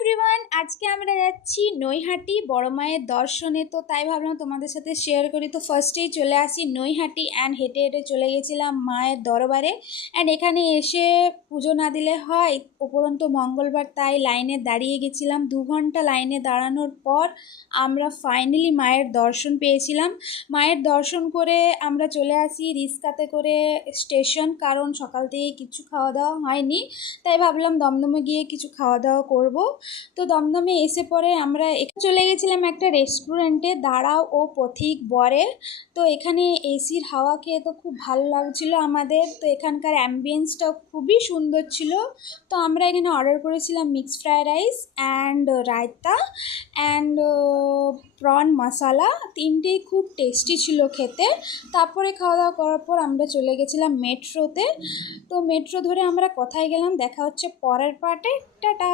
Everyone, আজকে আমরা যাচ্ছি নৈহাটি বড় মায়ের দর্শনে। তো তাই ভাবলাম তোমাদের সাথে শেয়ার করি। তো ফার্স্টেই চলে আসি নৈহাটি অ্যান্ড হেঁটে হেঁটে চলে গেছিলাম মায়ের দরবারে। অ্যান্ড এখানে এসে পুজো না দিলে হয়, উপরন্তু মঙ্গলবার, তাই লাইনে দাঁড়িয়ে গেছিলাম। 2 ঘন্টা লাইনে দাঁড়ানোর পর আমরা ফাইনালি মায়ের দর্শন পেয়েছিলাম। মায়ের দর্শন করে আমরা চলে আসি রিক্সাতে করে স্টেশন, কারণ সকাল থেকে কিছু খাওয়া দাওয়া হয়নি, তাই ভাবলাম দমদমে গিয়ে কিছু খাওয়া দাওয়া করব। তো দমদমে এসে পরে আমরা চলে গেছিলাম একটা রেস্টুরেন্টে, দাঁড়াও ও পথিক বরে। তো এখানে এসির হাওয়া খেয়ে তো খুব ভালো লাগছিল আমাদের। তো এখানকার অ্যাম্বিয়েন্সটা খুবই সুন্দর ছিল। তো আমরা এখানে অর্ডার করেছিলাম mixed fried rice and raita and prawn masala. তিনটেই খুব টেস্টি ছিল খেতে। তারপরে খাওয়া দাওয়া করার পর আমরা চলে গেছিলাম মেট্রোতে। তো মেট্রো ধরে আমরা কোথায় গেলাম দেখা হচ্ছে পরের পার্টে। টাটা।